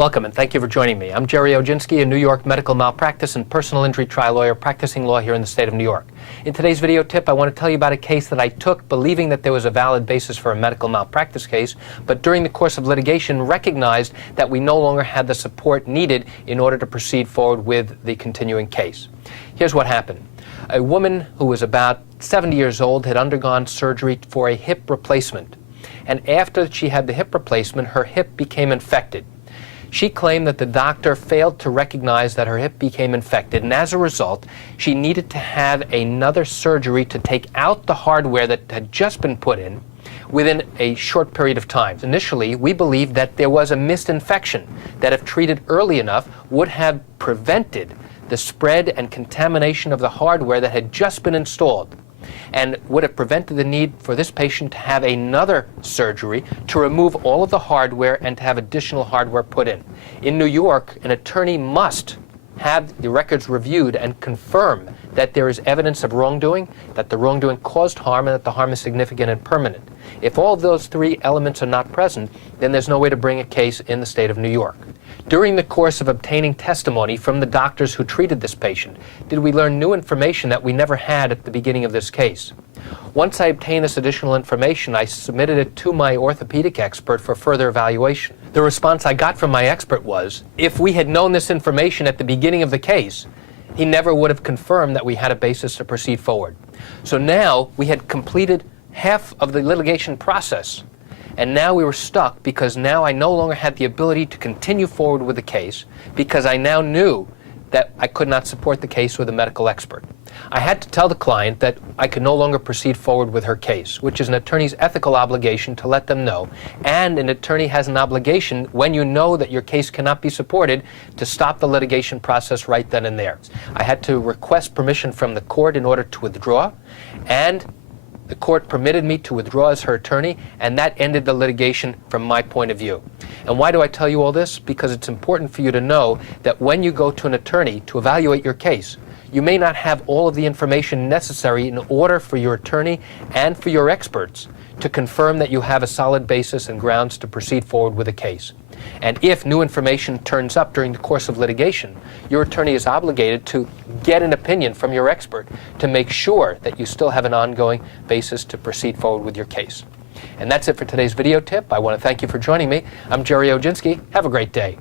Welcome and thank you for joining me. I'm Gerry Oginski, a New York medical malpractice and personal injury trial lawyer practicing law here in the state of New York. In today's video tip, I want to tell you about a case that I took believing that there was a valid basis for a medical malpractice case, but during the course of litigation recognized that we no longer had the support needed in order to proceed forward with the continuing case. Here's what happened. A woman who was about 70 years old had undergone surgery for a hip replacement, and after she had the hip replacement, her hip became infected. She claimed that the doctor failed to recognize that her hip became infected, and as a result, she needed to have another surgery to take out the hardware that had just been put in within a short period of time. Initially, we believed that there was a missed infection that, if treated early enough, would have prevented the spread and contamination of the hardware that had just been installed, and would have prevented the need for this patient to have another surgery to remove all of the hardware and to have additional hardware put in. In New York, an attorney must have the records reviewed and confirm that there is evidence of wrongdoing, that the wrongdoing caused harm, and that the harm is significant and permanent. If all of those three elements are not present, then there's no way to bring a case in the state of New York. During the course of obtaining testimony from the doctors who treated this patient, did we learn new information that we never had at the beginning of this case. Once I obtained this additional information, I submitted it to my orthopedic expert for further evaluation. The response I got from my expert was, if we had known this information at the beginning of the case, he never would have confirmed that we had a basis to proceed forward. So now we had completed half of the litigation process, and now we were stuck because now I no longer had the ability to continue forward with the case because I now knew that I could not support the case with a medical expert. I had to tell the client that I could no longer proceed forward with her case, which is an attorney's ethical obligation to let them know, and an attorney has an obligation, when you know that your case cannot be supported, to stop the litigation process right then and there. I had to request permission from the court in order to withdraw, and the court permitted me to withdraw as her attorney, and that ended the litigation from my point of view. And why do I tell you all this? Because it's important for you to know that when you go to an attorney to evaluate your case, you may not have all of the information necessary in order for your attorney and for your experts to confirm that you have a solid basis and grounds to proceed forward with a case. And if new information turns up during the course of litigation, your attorney is obligated to get an opinion from your expert to make sure that you still have an ongoing basis to proceed forward with your case. And that's it for today's video tip. I want to thank you for joining me. I'm Gerry Oginski. Have a great day.